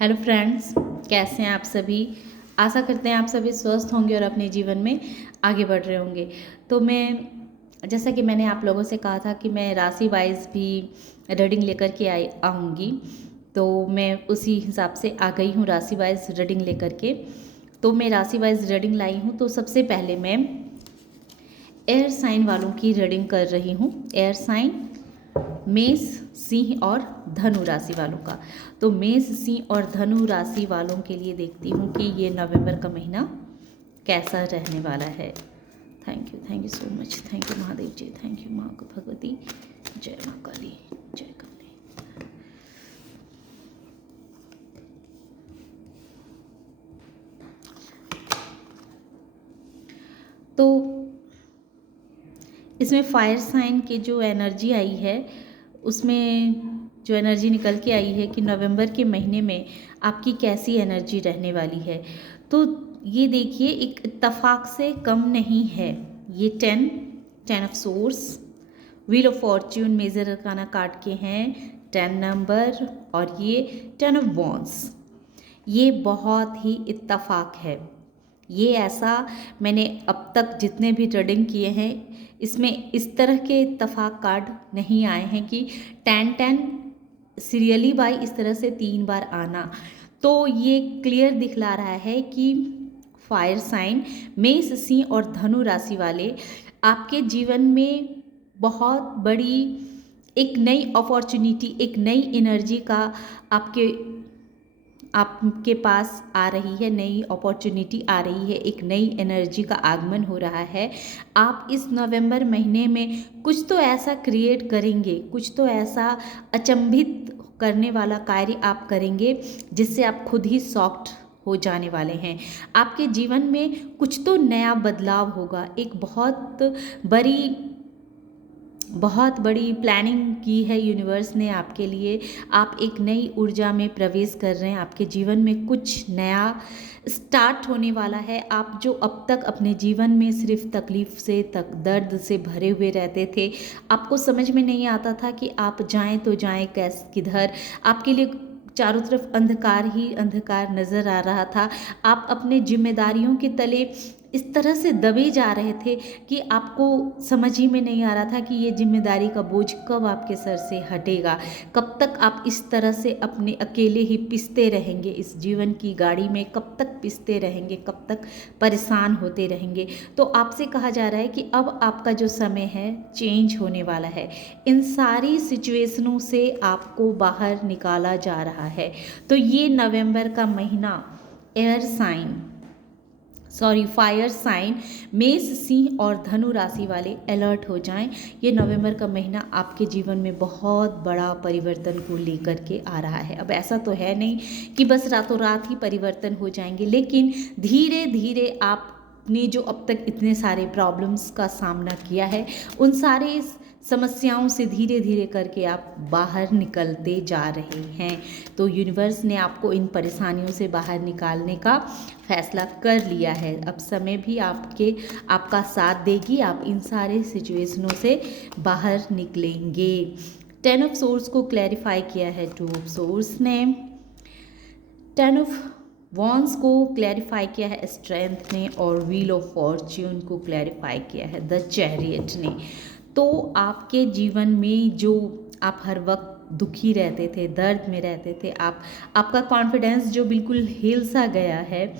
Hello friends, कैसे हैं आप सभी। आशा करते हैं आप सभी स्वस्थ होंगे और अपने जीवन में आगे बढ़ रहे होंगे। तो मैं जैसा कि मैंने आप लोगों से कहा था कि मैं राशि वाइज भी रीडिंग लेकर के आऊँगी, तो मैं उसी हिसाब से आ गई हूँ राशि वाइज रीडिंग लेकर के। तो मैं राशि वाइज रीडिंग लाई हूँ। तो सबसे पहले मैं एयर साइन वालों की रीडिंग कर रही हूँ। एयर साइन मेष, सिंह और धनु राशि वालों का। तो मेष, सिंह और धनु राशि वालों के लिए देखती हूँ कि ये नवंबर का महीना कैसा रहने वाला है। Thank you so much. Thank you Mahadev ji. Thank you माँ भगवती। जय माँ काली, जय काली। तो इसमें फायर साइन की जो एनर्जी आई है, उसमें जो एनर्जी निकल के आई है कि नवंबर के महीने में आपकी कैसी एनर्जी रहने वाली है। तो ये देखिए, एक इत्तेफाक से कम नहीं है। ये 10 of swords, wheel of fortune major arcana card के हैं 10 नंबर, और ये 10 ऑफ वॉन्ड्स। ये बहुत ही इत्तेफाक है। ये ऐसा मैंने अब तक जितने भी रीडिंग किए हैं, इसमें इस तरह के इत्तेफाक कार्ड नहीं आए हैं कि 10-10 सीरियली बाई इस तरह से 3 बार आना। तो ये क्लियर दिखला रहा है कि फायर साइन मेष, सिंह और धनु राशि वाले आपके जीवन में बहुत बड़ी एक नई अपॉर्चुनिटी, एक नई एनर्जी का आपके पास आ रही है। नई अपॉर्चुनिटी आ रही है, एक नई एनर्जी का आगमन हो रहा है। आप इस नवंबर महीने में कुछ तो ऐसा क्रिएट करेंगे, कुछ तो ऐसा अचंभित करने वाला कार्य आप करेंगे जिससे आप खुद ही शॉक्ड हो जाने वाले हैं। आपके जीवन में कुछ तो नया बदलाव होगा। एक बहुत बड़ी प्लानिंग की है यूनिवर्स ने आपके लिए। आप एक नई ऊर्जा में प्रवेश कर रहे हैं। आपके जीवन में कुछ नया स्टार्ट होने वाला है। आप जो अब तक अपने जीवन में सिर्फ तकलीफ से दर्द से भरे हुए रहते थे, आपको समझ में नहीं आता था कि आप जाएं तो जाएं कैसे, किधर। आपके लिए चारों तरफ अंधकार ही अंधकार नज़र आ रहा था। आप अपने जिम्मेदारियों के तले इस तरह से दबे जा रहे थे कि आपको समझ ही में नहीं आ रहा था कि ये जिम्मेदारी का बोझ कब आपके सर से हटेगा। कब तक आप इस तरह से अपने अकेले ही पिसते रहेंगे इस जीवन की गाड़ी में, कब तक पिसते रहेंगे, कब तक परेशान होते रहेंगे। तो आपसे कहा जा रहा है कि अब आपका जो समय है चेंज होने वाला है। इन सारी सिचुएशनों से आपको बाहर निकाला जा रहा है। तो ये नवंबर का महीना फायर साइन मेष, सिंह और धनु राशि वाले अलर्ट हो जाएं। ये नवंबर का महीना आपके जीवन में बहुत बड़ा परिवर्तन को लेकर के आ रहा है। अब ऐसा तो है नहीं कि बस रातों रात ही परिवर्तन हो जाएंगे, लेकिन धीरे धीरे आपने जो अब तक इतने सारे प्रॉब्लम्स का सामना किया है, उन सारे समस्याओं से धीरे धीरे करके आप बाहर निकलते जा रहे हैं। तो यूनिवर्स ने आपको इन परेशानियों से बाहर निकालने का फैसला कर लिया है। अब समय भी आपका साथ देगी। आप इन सारे सिचुएशनों से बाहर निकलेंगे। 10 ऑफ सोर्स को क्लैरिफाई किया है 2 ऑफ सोर्स ने। 10 ऑफ वॉन्ड्स को क्लैरिफाई किया है स्ट्रेंथ ने, और व्हील ऑफ फॉर्च्यून को क्लैरिफाई किया है द चैरियट ने। तो आपके जीवन में जो आप हर वक्त दुखी रहते थे, दर्द में रहते थे, आपका कॉन्फिडेंस जो बिल्कुल हिल सा गया है,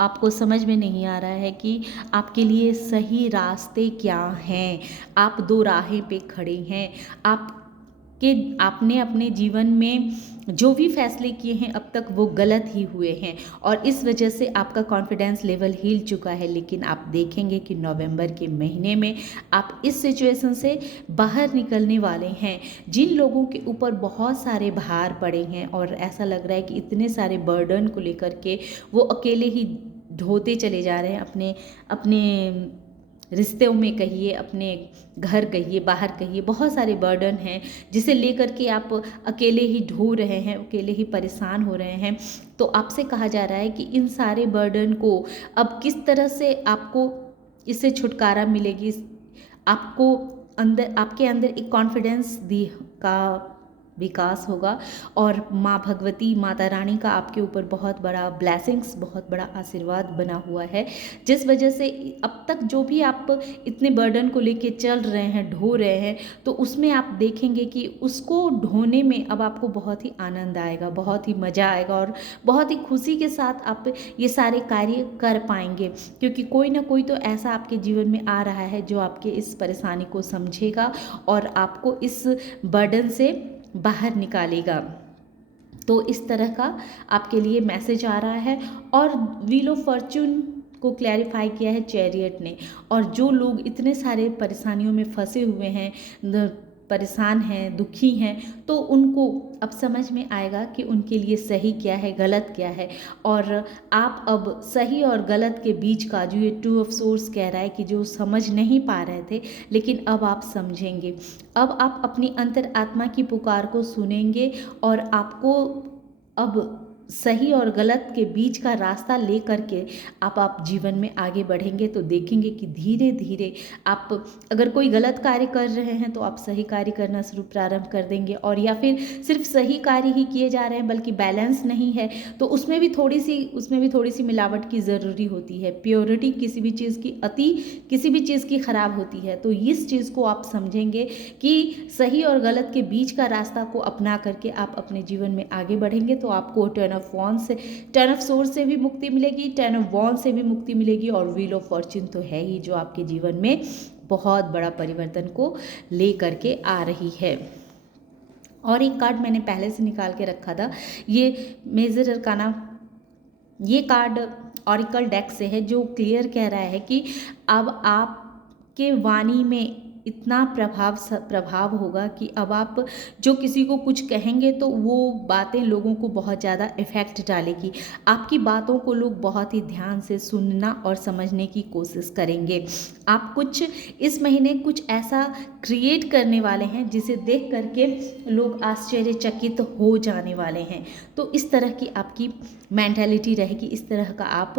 आपको समझ में नहीं आ रहा है कि आपके लिए सही रास्ते क्या हैं। आप दो राहें पे खड़े हैं। आपने अपने जीवन में जो भी फैसले किए हैं अब तक वो गलत ही हुए हैं, और इस वजह से आपका कॉन्फिडेंस लेवल हिल चुका है। लेकिन आप देखेंगे कि नवंबर के महीने में आप इस सिचुएशन से बाहर निकलने वाले हैं। जिन लोगों के ऊपर बहुत सारे भार पड़े हैं और ऐसा लग रहा है कि इतने सारे बर्डन को लेकर के वो अकेले ही ढोते चले जा रहे हैं, अपने रिश्तों में कहिए, अपने घर कहिए, बाहर कहिए, बहुत सारे बर्डन हैं जिसे लेकर के आप अकेले ही ढो रहे हैं, अकेले ही परेशान हो रहे हैं। तो आपसे कहा जा रहा है कि इन सारे बर्डन को अब किस तरह से आपको इससे छुटकारा मिलेगी। आपके अंदर एक कॉन्फिडेंस का विकास होगा और माँ भगवती माता रानी का आपके ऊपर बहुत बड़ा ब्लेसिंग्स, बहुत बड़ा आशीर्वाद बना हुआ है, जिस वजह से अब तक जो भी आप इतने बर्डन को लेके चल रहे हैं, ढो रहे हैं, तो उसमें आप देखेंगे कि उसको ढोने में अब आपको बहुत ही आनंद आएगा, बहुत ही मज़ा आएगा और बहुत ही खुशी के साथ आप ये सारे कार्य कर पाएंगे, क्योंकि कोई ना कोई तो ऐसा आपके जीवन में आ रहा है जो आपके इस परेशानी को समझेगा और आपको इस बर्डन से बाहर निकालेगा। तो इस तरह का आपके लिए मैसेज आ रहा है। और व्हील ऑफ फॉर्च्यून को क्लैरिफाई किया है चैरियट ने, और जो लोग इतने सारे परेशानियों में फंसे हुए हैं, परेशान हैं, दुखी हैं, तो उनको अब समझ में आएगा कि उनके लिए सही क्या है, गलत क्या है। और आप अब सही और गलत के बीच का जो ये टू ऑफ सोर्स कह रहा है कि जो समझ नहीं पा रहे थे, लेकिन अब आप समझेंगे। अब आप अपनी अंतर आत्मा की पुकार को सुनेंगे और आपको अब सही और गलत के बीच का रास्ता ले करके आप जीवन में आगे बढ़ेंगे, तो देखेंगे कि धीरे धीरे आप अगर कोई गलत कार्य कर रहे हैं तो आप सही कार्य करना शुरू प्रारंभ कर देंगे, और या फिर सिर्फ सही कार्य ही किए जा रहे हैं बल्कि बैलेंस नहीं है, तो उसमें भी थोड़ी सी मिलावट की ज़रूरी होती है। प्योरिटी किसी भी चीज़ की, अति किसी भी चीज़ की खराब होती है। तो इस चीज़ को आप समझेंगे कि सही और गलत के बीच का रास्ता को अपना करके आप अपने जीवन में आगे बढ़ेंगे, तो आपको टर्न ऑफ सोर्स से भी मुक्ति मिलेगी, टर्न ऑफ वॉन्ड से भी मुक्ति मिलेगी, और व्हील ऑफ फॉर्च्यून तो है ही जो आपके जीवन में बहुत बड़ा परिवर्तन को ले करके आ रही है। और एक कार्ड मैंने पहले से निकाल के रखा था, ये मेजर अरकाना, ये कार्ड ऑरिकल डेक से है, जो क्लियर कह रहा है कि अब आपके वाणी में इतना प्रभाव होगा कि अब आप जो किसी को कुछ कहेंगे तो वो बातें लोगों को बहुत ज़्यादा इफ़ेक्ट डालेगी। आपकी बातों को लोग बहुत ही ध्यान से सुनना और समझने की कोशिश करेंगे। आप कुछ इस महीने कुछ ऐसा क्रिएट करने वाले हैं जिसे देख करके लोग आश्चर्यचकित हो जाने वाले हैं। तो इस तरह की आपकी मेंटालिटी रहेगी, इस तरह का आप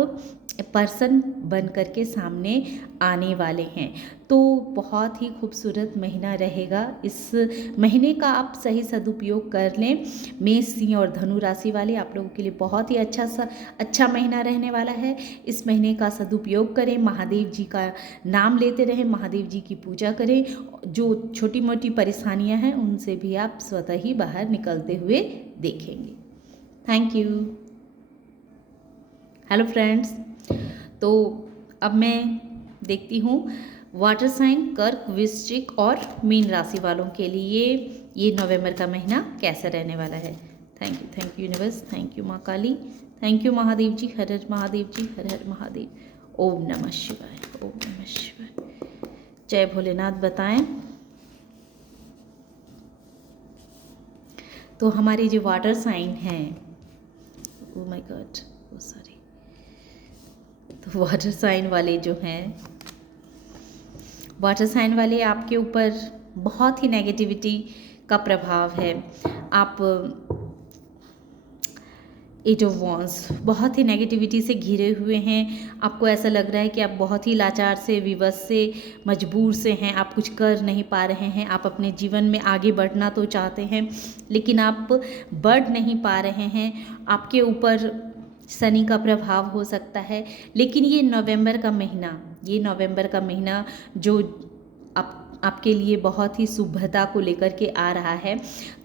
पर्सन बन करके सामने आने वाले हैं। तो बहुत ही खूबसूरत महीना रहेगा। इस महीने का आप सही सदुपयोग कर लें। मेष, सिंह और धनु राशि वाले आप लोगों के लिए बहुत ही अच्छा महीना रहने वाला है। इस महीने का सदुपयोग करें, महादेव जी का नाम लेते रहें, महादेव जी की पूजा करें। जो छोटी मोटी परेशानियां हैं उनसे भी आप स्वतः ही बाहर निकलते हुए देखेंगे। Thank you. हेलो फ्रेंड्स, तो अब मैं देखती हूँ वाटर साइन, कर्क, वृश्चिक और मीन राशि वालों के लिए ये नवंबर का महीना कैसा रहने वाला है। Thank you universe, thank you Maa Kali, thank you Mahadev जी, हर हर महादेव जी, हर हर महादेव। ओम नमः शिवाय, ओम नमः शिवाय। जय भोलेनाथ। बताएं तो हमारी जो वाटर साइन है, oh my god, oh sorry, तो वाटर साइन वाले जो हैं, वाटर साइन वाले आपके ऊपर बहुत ही नेगेटिविटी का प्रभाव है। आप एट ऑफ वॉन्ड्स, बहुत ही नेगेटिविटी से घिरे हुए हैं। आपको ऐसा लग रहा है कि आप बहुत ही लाचार से, विवश से, मजबूर से हैं, आप कुछ कर नहीं पा रहे हैं। आप अपने जीवन में आगे बढ़ना तो चाहते हैं लेकिन आप बढ़ नहीं पा रहे हैं। आपके ऊपर शनि का प्रभाव हो सकता है, लेकिन ये नवंबर का महीना जो आपके लिए बहुत ही शुभता को लेकर के आ रहा है।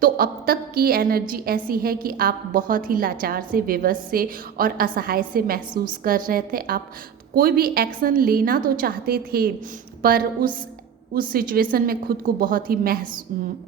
तो अब तक की एनर्जी ऐसी है कि आप बहुत ही लाचार से, विवश से और असहाय से महसूस कर रहे थे। आप कोई भी एक्शन लेना तो चाहते थे, पर उस सिचुएशन में खुद को बहुत ही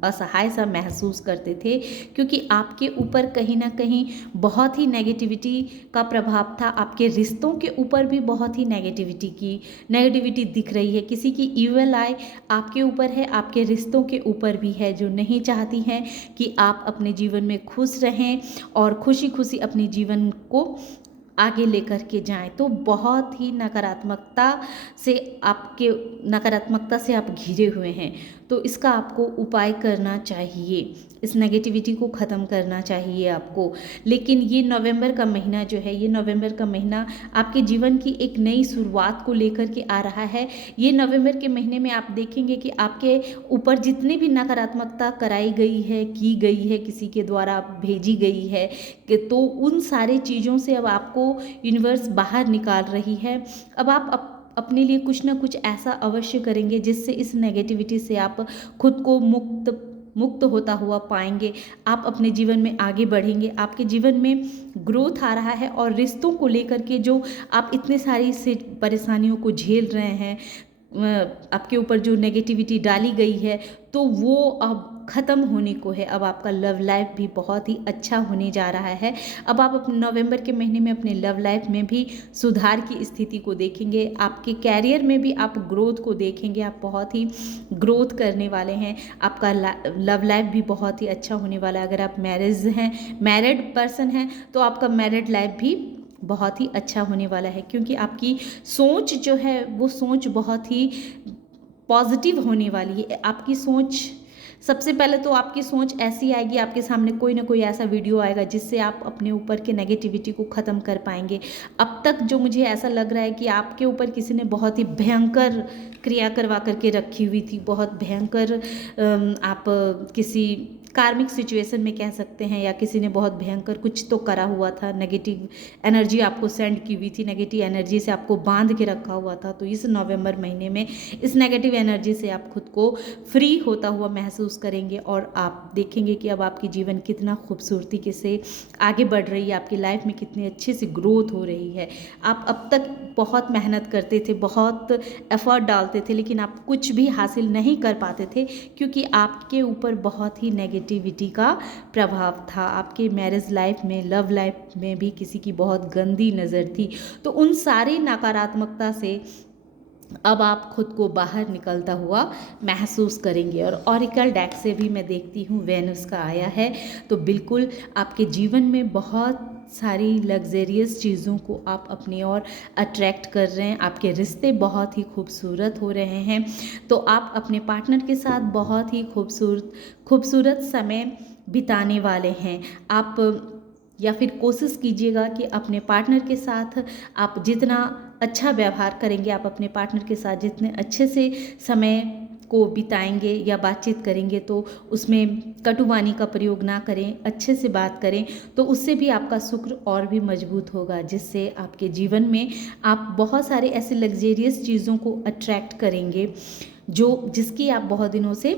असहाय सा महसूस करते थे, क्योंकि आपके ऊपर कहीं ना कहीं बहुत ही नेगेटिविटी का प्रभाव था। आपके रिश्तों के ऊपर भी बहुत ही नेगेटिविटी दिख रही है। किसी की ईविल आई आपके ऊपर है, आपके रिश्तों के ऊपर भी है, जो नहीं चाहती हैं कि आप अपने जीवन में खुश रहें और खुशी खुशी अपने जीवन को आगे लेकर के जाएं। तो बहुत ही नकारात्मकता से आप घिरे हुए हैं। तो इसका आपको उपाय करना चाहिए, इस नेगेटिविटी को ख़त्म करना चाहिए आपको। लेकिन ये नवंबर का महीना जो है, ये नवंबर का महीना आपके जीवन की एक नई शुरुआत को लेकर के आ रहा है। ये नवंबर के महीने में आप देखेंगे कि आपके ऊपर जितनी भी नकारात्मकता कराई गई है, की गई है, किसी के द्वारा भेजी गई है कि तो उन सारी चीज़ों से अब आपको यूनिवर्स बाहर निकाल रही है। अब आप अपने लिए कुछ ना कुछ ऐसा अवश्य करेंगे जिससे इस नेगेटिविटी से आप खुद को मुक्त होता हुआ पाएंगे। आप अपने जीवन में आगे बढ़ेंगे, आपके जीवन में ग्रोथ आ रहा है और रिश्तों को लेकर के जो आप इतने सारी से परेशानियों को झेल रहे हैं, आपके ऊपर जो नेगेटिविटी डाली गई है तो वो अब ख़त्म होने को है। अब आपका लव लाइफ भी बहुत ही अच्छा होने जा रहा है। अब आप अपने नवंबर के महीने में अपने लव लाइफ में भी सुधार की स्थिति को देखेंगे, आपके कैरियर में भी आप ग्रोथ को देखेंगे, आप बहुत ही ग्रोथ करने वाले हैं। आपका लव लाइफ भी बहुत ही अच्छा होने वाला है। अगर आप मैरिड पर्सन हैं तो आपका मैरिड लाइफ भी बहुत ही अच्छा होने वाला है, क्योंकि आपकी सोच जो है वो सोच बहुत ही पॉजिटिव होने वाली है। आपकी सोच, सबसे पहले तो आपकी सोच ऐसी आएगी, आपके सामने कोई ना कोई ऐसा वीडियो आएगा जिससे आप अपने ऊपर के नेगेटिविटी को ख़त्म कर पाएंगे। अब तक जो मुझे ऐसा लग रहा है कि आपके ऊपर किसी ने बहुत ही भयंकर क्रिया करवा करके रखी हुई थी, बहुत भयंकर आप किसी कार्मिक सिचुएशन में कह सकते हैं, या किसी ने बहुत भयंकर कुछ तो करा हुआ था, नेगेटिव एनर्जी आपको सेंड की हुई थी, नेगेटिव एनर्जी से आपको बांध के रखा हुआ था। तो इस नवंबर महीने में इस नेगेटिव एनर्जी से आप खुद को फ्री होता हुआ महसूस करेंगे और आप देखेंगे कि अब आपकी जीवन कितना खूबसूरती के से आगे बढ़ रही है, आपकी लाइफ में कितनी अच्छे से ग्रोथ हो रही है। आप अब तक बहुत मेहनत करते थे, बहुत एफर्ट डालते थे, लेकिन आप कुछ भी हासिल नहीं कर पाते थे क्योंकि आपके ऊपर बहुत ही नेगेटिविटी का प्रभाव था। आपके मैरिज लाइफ में, लव लाइफ में भी किसी की बहुत गंदी नज़र थी। तो उन सारी नकारात्मकता से अब आप खुद को बाहर निकलता हुआ महसूस करेंगे। और ऑरिकल डेक से भी मैं देखती हूँ वेनस का आया है, तो बिल्कुल आपके जीवन में बहुत सारी लग्जरियस चीज़ों को आप अपनी ओर अट्रैक्ट कर रहे हैं। आपके रिश्ते बहुत ही खूबसूरत हो रहे हैं, तो आप अपने पार्टनर के साथ बहुत ही खूबसूरत समय बिताने वाले हैं। आप या फिर कोशिश कीजिएगा कि अपने पार्टनर के साथ आप जितना अच्छा व्यवहार करेंगे, आप अपने पार्टनर के साथ जितने अच्छे से समय को बिताएंगे या बातचीत करेंगे तो उसमें कटुवाणी का प्रयोग ना करें, अच्छे से बात करें, तो उससे भी आपका शुक्र और भी मजबूत होगा, जिससे आपके जीवन में आप बहुत सारे ऐसे लग्जेरियस चीज़ों को अट्रैक्ट करेंगे जिसकी आप बहुत दिनों से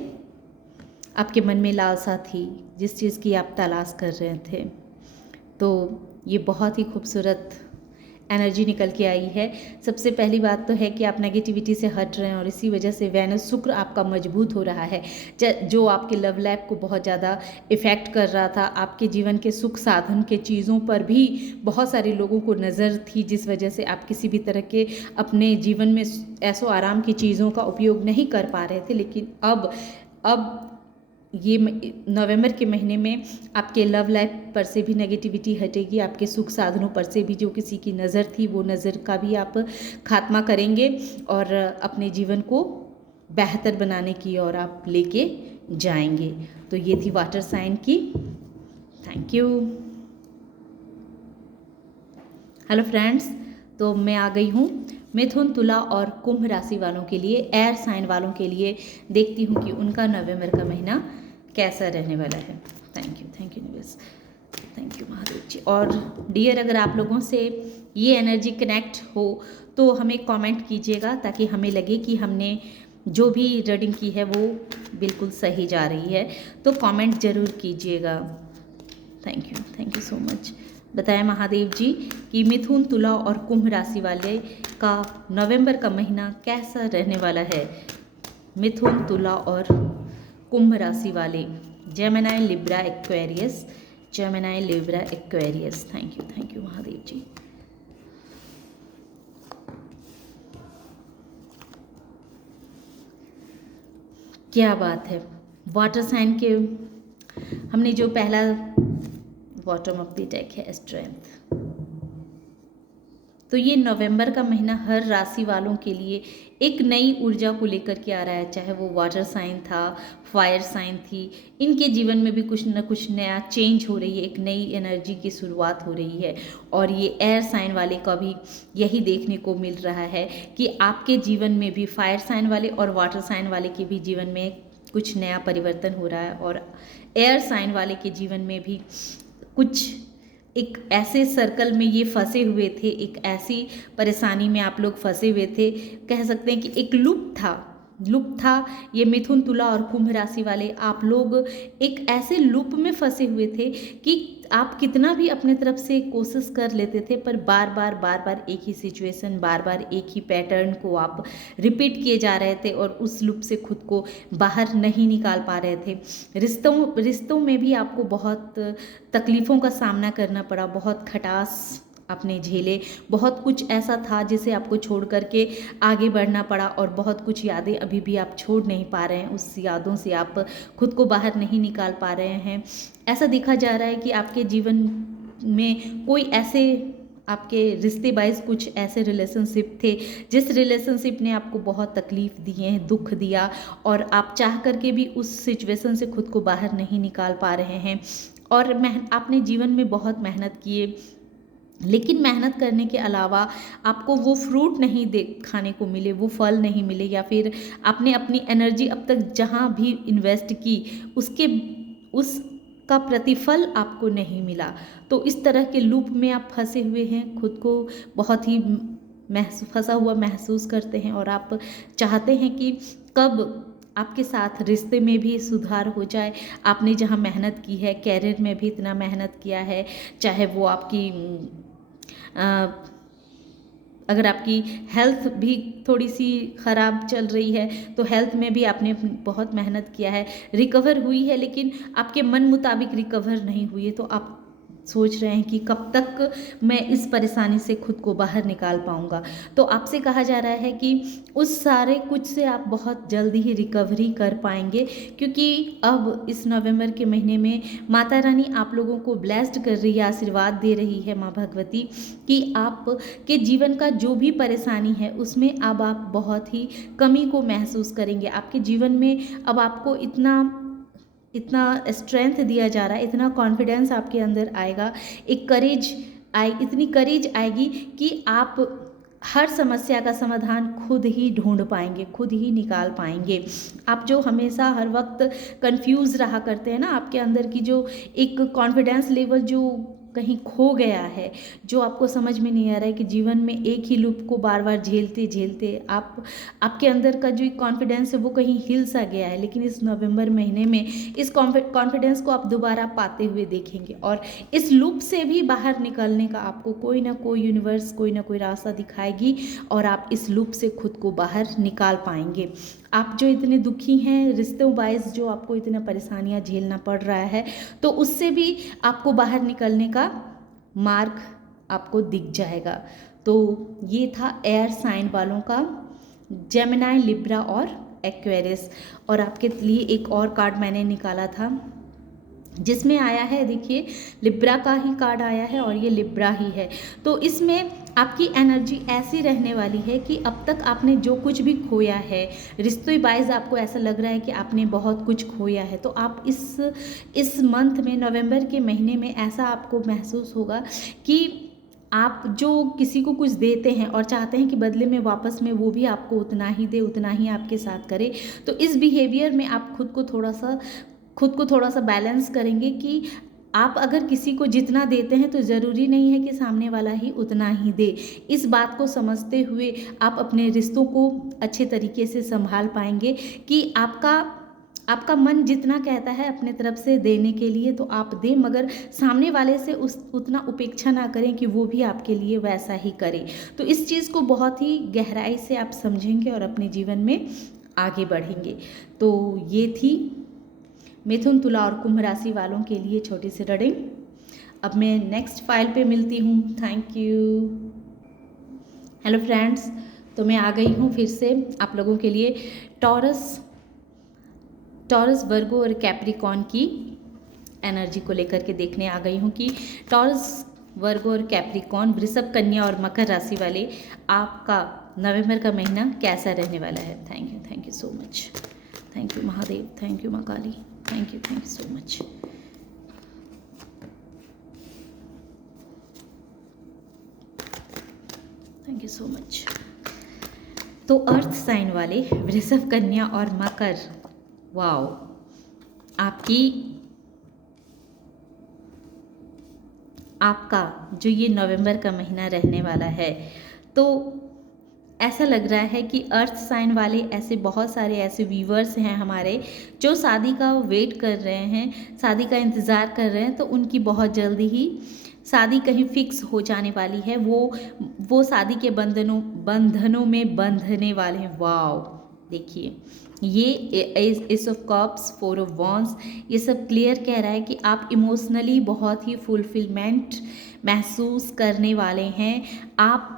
आपके मन में लालसा थी, जिस चीज़ की आप तलाश कर रहे थे। तो ये बहुत ही खूबसूरत एनर्जी निकल के आई है। सबसे पहली बात तो है कि आप नेगेटिविटी से हट रहे हैं और इसी वजह से वेनस शुक्र आपका मजबूत हो रहा है, जो आपके लव लाइफ को बहुत ज़्यादा इफ़ेक्ट कर रहा था। आपके जीवन के सुख साधन के चीज़ों पर भी बहुत सारे लोगों को नज़र थी, जिस वजह से आप किसी भी तरह के अपने जीवन में ऐसो आराम की चीज़ों का उपयोग नहीं कर पा रहे थे। लेकिन अब ये नवंबर के महीने में आपके लव लाइफ पर से भी नेगेटिविटी हटेगी, आपके सुख साधनों पर से भी जो किसी की नज़र थी वो नज़र का भी आप खात्मा करेंगे और अपने जीवन को बेहतर बनाने की ओर आप लेके जाएंगे। तो ये थी वाटर साइन की। Thank you. हेलो फ्रेंड्स, तो मैं आ गई हूँ मिथुन, तुला और कुंभ राशि वालों के लिए, एयर साइन वालों के लिए देखती हूँ कि उनका नवंबर का महीना कैसा रहने वाला है। थैंक यू निवेश, थैंक यू महादेव जी। और डियर, अगर आप लोगों से ये एनर्जी कनेक्ट हो तो हमें कमेंट कीजिएगा, ताकि हमें लगे कि हमने जो भी रीडिंग की है वो बिल्कुल सही जा रही है। तो कमेंट ज़रूर कीजिएगा। Thank you so much. बताएं महादेव जी कि मिथुन, तुला और कुंभ राशि वाले का नवंबर का महीना कैसा रहने वाला है। मिथुन, तुला और कुंभ राशि वाले, Gemini, Libra, Aquarius, Gemini, Libra, Aquarius. Thank you Mahadev ji. क्या बात है। वाटर साइन के हमने जो पहला बॉटम ऑफ द डेक है स्ट्रेंथ, तो ये नवंबर का महीना हर राशि वालों के लिए एक नई ऊर्जा को लेकर के आ रहा है, चाहे वो वाटर साइन था, फायर साइन थी, इनके जीवन में भी कुछ न कुछ नया चेंज हो रही है, एक नई एनर्जी की शुरुआत हो रही है। और ये एयर साइन वाले का भी यही देखने को मिल रहा है कि आपके जीवन में भी फायर साइन वाले और वाटर साइन वाले के भी जीवन में कुछ नया परिवर्तन हो रहा है, और एयर साइन वाले के जीवन में भी कुछ एक ऐसे सर्कल में ये फंसे हुए थे, एक ऐसी परेशानी में आप लोग फंसे हुए थे, कह सकते हैं कि एक लूप था। ये मिथुन, तुला और कुंभ राशि वाले आप लोग एक ऐसे लूप में फंसे हुए थे कि आप कितना भी अपने तरफ से कोशिश कर लेते थे, पर बार बार एक ही सिचुएशन, बार बार एक ही पैटर्न को आप रिपीट किए जा रहे थे और उस लूप से खुद को बाहर नहीं निकाल पा रहे थे। रिश्तों में भी आपको बहुत तकलीफ़ों का सामना करना पड़ा, बहुत खटास आपने झेले, बहुत कुछ ऐसा था जिसे आपको छोड़ करके आगे बढ़ना पड़ा, और बहुत कुछ यादें अभी भी आप छोड़ नहीं पा रहे हैं, उस यादों से आप खुद को बाहर नहीं निकाल पा रहे हैं। ऐसा देखा जा रहा है कि आपके जीवन में कोई ऐसे आपके रिश्ते वाइज कुछ ऐसे रिलेशनशिप थे जिस रिलेशनशिप ने आपको बहुत तकलीफ़ दी है, दुख दिया, और आप चाह करके भी उस सिचुएशन से खुद को बाहर नहीं निकाल पा रहे हैं। और आपने जीवन में बहुत मेहनत किए, लेकिन मेहनत करने के अलावा आपको वो फ्रूट नहीं खाने को मिले, वो फल नहीं मिले, या फिर आपने अपनी एनर्जी अब तक जहाँ भी इन्वेस्ट की उसका प्रतिफल आपको नहीं मिला। तो इस तरह के लूप में आप फंसे हुए हैं, खुद को बहुत ही फंसा हुआ महसूस करते हैं, और आप चाहते हैं कि कब आपके साथ रिश्ते में भी सुधार हो जाए। आपने जहाँ मेहनत की है, कैरियर में भी इतना मेहनत किया है, चाहे वो आपकी अगर आपकी हेल्थ भी थोड़ी सी ख़राब चल रही है तो हेल्थ में भी आपने बहुत मेहनत किया है, रिकवर हुई है, लेकिन आपके मन मुताबिक रिकवर नहीं हुई है। तो आप सोच रहे हैं कि कब तक मैं इस परेशानी से खुद को बाहर निकाल पाऊंगा। तो आपसे कहा जा रहा है कि उस सारे कुछ से आप बहुत जल्दी ही रिकवरी कर पाएंगे, क्योंकि अब इस नवंबर के महीने में माता रानी आप लोगों को ब्लेस्ड कर रही है, आशीर्वाद दे रही है माँ भगवती कि आप के जीवन का जो भी परेशानी है उसमें अब आप बहुत ही कमी को महसूस करेंगे। आपके जीवन में अब आपको इतना स्ट्रेंथ दिया जा रहा है, इतना कॉन्फिडेंस आपके अंदर आएगा, एक करेज इतनी करेज आएगी कि आप हर समस्या का समाधान खुद ही ढूंढ पाएंगे, खुद ही निकाल पाएंगे। आप जो हमेशा हर वक्त कंफ्यूज रहा करते हैं ना, आपके अंदर की जो एक कॉन्फिडेंस लेवल जो कहीं खो गया है, जो आपको समझ में नहीं आ रहा है कि जीवन में एक ही लूप को बार बार झेलते झेलते आपके अंदर का जो कॉन्फिडेंस है वो कहीं हिल सा गया है, लेकिन इस नवंबर महीने में इस कॉन्फिडेंस को आप दोबारा पाते हुए देखेंगे, और इस लूप से भी बाहर निकलने का आपको कोई ना कोई यूनिवर्स कोई ना कोई रास्ता दिखाएगी, और आप इस लूप से खुद को बाहर निकाल पाएंगे। आप जो इतने दुखी हैं, रिश्तों वाइज जो आपको इतना परेशानियां झेलना पड़ रहा है, तो उससे भी आपको बाहर निकलने का मार्ग आपको दिख जाएगा। तो ये था एयर साइन वालों का, जेमिनाई, लिब्रा और एक्वेरियस। और आपके लिए एक और कार्ड मैंने निकाला था जिसमें आया है, देखिए लिब्रा का ही कार्ड आया है और ये लिब्रा ही है। तो इसमें आपकी एनर्जी ऐसी रहने वाली है कि अब तक आपने जो कुछ भी खोया है, रिश्ते वाइज आपको ऐसा लग रहा है कि आपने बहुत कुछ खोया है, तो आप इस मंथ में, नवंबर के महीने में ऐसा आपको महसूस होगा कि आप जो किसी को कुछ देते हैं और चाहते हैं कि बदले में वापस में वो भी आपको उतना ही दे, उतना ही आपके साथ करे। तो इस बिहेवियर में आप खुद को थोड़ा सा बैलेंस करेंगे कि आप अगर किसी को जितना देते हैं तो ज़रूरी नहीं है कि सामने वाला ही उतना ही दे। इस बात को समझते हुए आप अपने रिश्तों को अच्छे तरीके से संभाल पाएंगे कि आपका मन जितना कहता है अपने तरफ से देने के लिए तो आप दें, मगर सामने वाले से उतना उपेक्षा ना करें कि वो भी आपके लिए वैसा ही करे। तो इस चीज़ को बहुत ही गहराई से आप समझेंगे और अपने जीवन में आगे बढ़ेंगे। तो ये थी मिथुन, तुला और कुंभ राशि वालों के लिए छोटी सी रीडिंग। अब मैं नेक्स्ट फाइल पे मिलती हूँ। Thank you. हेलो फ्रेंड्स, तो मैं आ गई हूँ फिर से आप लोगों के लिए टॉरस, वर्गो और कैप्रिकॉर्न की एनर्जी को लेकर के देखने आ गई हूँ कि टॉरस वर्गो और कैप्रिकॉर्न, वृषभ, कन्या और मकर राशि वाले आपका नवंबर का महीना कैसा रहने वाला है। Thank you so much. Thank you Mahadev, thank you Maa Kali, thank you so much. Thank you so much. तो अर्थ साइन वाले वृषभ, कन्या और मकर, वाओ, आपका जो ये नवंबर का महीना रहने वाला है, तो ऐसा लग रहा है कि अर्थ साइन वाले ऐसे बहुत सारे ऐसे व्यूवर्स हैं हमारे जो शादी का वेट कर रहे हैं, शादी का इंतज़ार कर रहे हैं, तो उनकी बहुत जल्दी ही शादी कहीं फिक्स हो जाने वाली है। वो शादी के बंधनों में बंधने वाले हैं। वाओ, देखिए ये S of cups, 4 of wands, ये सब क्लियर कह रहा है कि आप इमोशनली बहुत ही फुलफिलमेंट महसूस करने वाले हैं। आप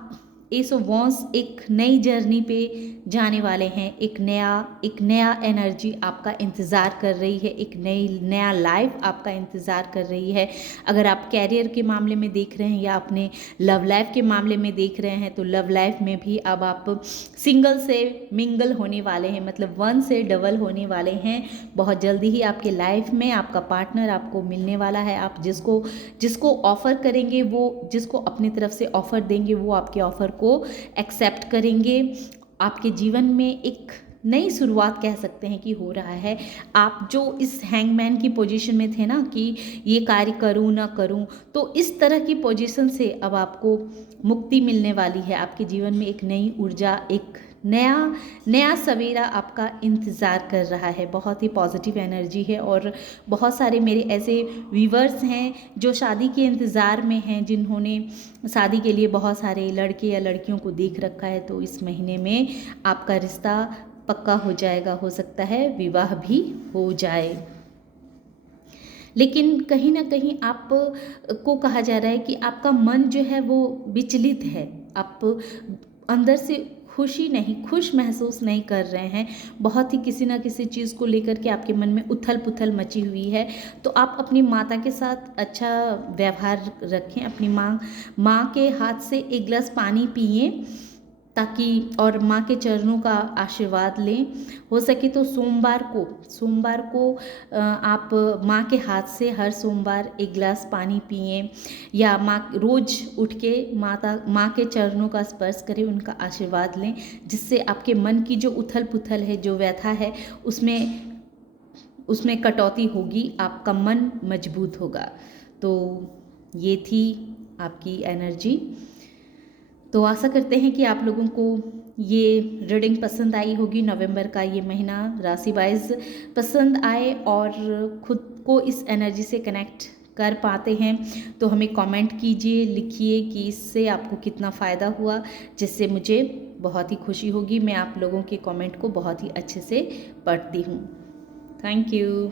एस ऑफ वॉन्ड्स एक नई जर्नी पे जाने वाले हैं। एक नया एनर्जी आपका इंतज़ार कर रही है, एक नया लाइफ आपका इंतज़ार कर रही है। अगर आप कैरियर के मामले में देख रहे हैं या अपने लव लाइफ के मामले में देख रहे हैं, तो लव लाइफ में भी अब आप सिंगल से मिंगल होने वाले हैं, मतलब 1 से डबल होने वाले हैं। बहुत जल्दी ही आपके लाइफ में आपका पार्टनर आपको मिलने वाला है। आप जिसको ऑफ़र करेंगे, वो जिसको अपनी तरफ से ऑफ़र देंगे, वो आपके ऑफ़र को एक्सेप्ट करेंगे। आपके जीवन में एक नई शुरुआत कह सकते हैं कि हो रहा है। आप जो इस हैंगमैन की पोजीशन में थे ना कि ये कार्य करूं ना करूं, तो इस तरह की पोजीशन से अब आपको मुक्ति मिलने वाली है। आपके जीवन में एक नई ऊर्जा, एक नया सवेरा आपका इंतज़ार कर रहा है। बहुत ही पॉजिटिव एनर्जी है और बहुत सारे मेरे ऐसे व्यूवर्स हैं जो शादी के इंतज़ार में हैं, जिन्होंने शादी के लिए बहुत सारे लड़के या लड़कियों को देख रखा है। तो इस महीने में आपका रिश्ता पक्का हो जाएगा, हो सकता है विवाह भी हो जाए। लेकिन कहीं ना कहीं आप को कहा जा रहा है कि आपका मन जो है वो विचलित है। आप अंदर से खुश महसूस नहीं कर रहे हैं। बहुत ही किसी ना किसी चीज़ को लेकर के आपके मन में उथल पुथल मची हुई है। तो आप अपनी माता के साथ अच्छा व्यवहार रखें। अपनी माँ के हाथ से एक गिलास पानी पिए ताकि, और माँ के चरणों का आशीर्वाद लें। हो सके तो सोमवार को आप माँ के हाथ से हर सोमवार एक गिलास पानी पिएं, या रोज़ उठ के माँ के चरणों का स्पर्श करें, उनका आशीर्वाद लें, जिससे आपके मन की जो उथल पुथल है, जो व्यथा है, उसमें कटौती होगी, आपका मन मजबूत होगा। तो ये थी आपकी एनर्जी। तो आशा करते हैं कि आप लोगों को ये रीडिंग पसंद आई होगी। नवंबर का ये महीना राशि वाइज पसंद आए और खुद को इस एनर्जी से कनेक्ट कर पाते हैं तो हमें कमेंट कीजिए, लिखिए कि इससे आपको कितना फ़ायदा हुआ, जिससे मुझे बहुत ही खुशी होगी। मैं आप लोगों के कमेंट को बहुत ही अच्छे से पढ़ती हूँ। Thank you.